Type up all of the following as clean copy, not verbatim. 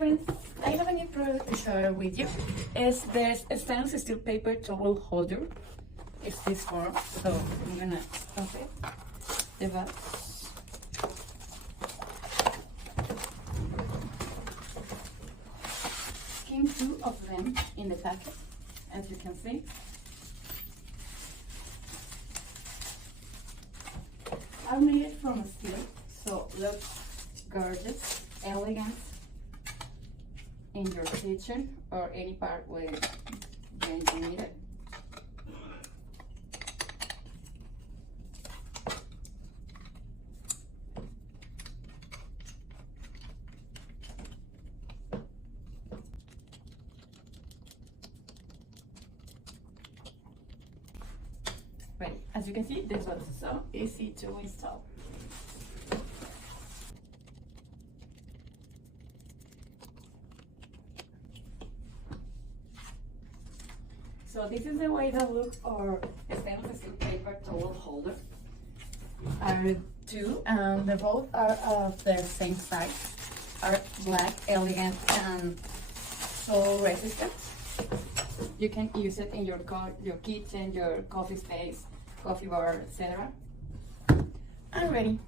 friends, I have a new product to share with you. It's this stainless steel paper towel holder. It's this form, so I'm gonna open the box. Came two of them in the packet, as you can see. Are made from steel, so looks gorgeous, elegant in your kitchen or any part where you need it. Ready. As you can see, this was so easy to install. So this is the way that looks our stainless steel paper towel holder. Are two, and the both are of the same size. Are black, elegant, and so resistant. You can use it in your kitchen, your coffee space, coffee bar, etc. And ready.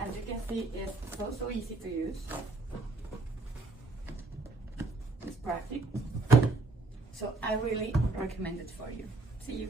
As you can see, it's so easy to use. It's practical. So I really recommend it for you. See you.